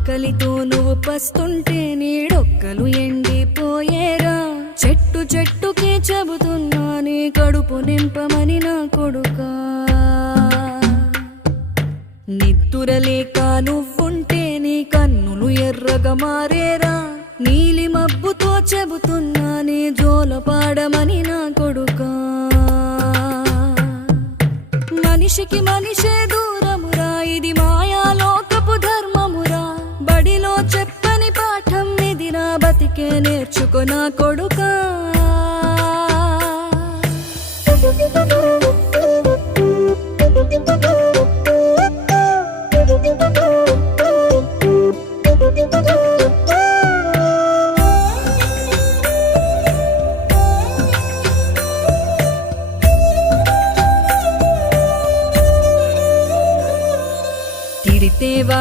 ఆకలితో నువ్వు పస్తుంటే నీడొక్కలు ఎండిపోయేరా. చెట్టు చెట్టుకే చెబుతున్నా నీ కడుపు నింపమని నా కొడుకా. నిద్దురలేక నువ్వుంటే నీ కన్నులు ఎర్రగా మారేరా. నీలి మబ్బుతో చెబుతున్నా నీ జోలపాడమని నా కొడుకా. మనిషికి మనిషే దూరమురా, ఇది మాయాలోకపు ధర్మమురా. బడిలో చెప్పని పాఠం ఇదిరా, బతికే నేర్చుకో నా కొడుకా.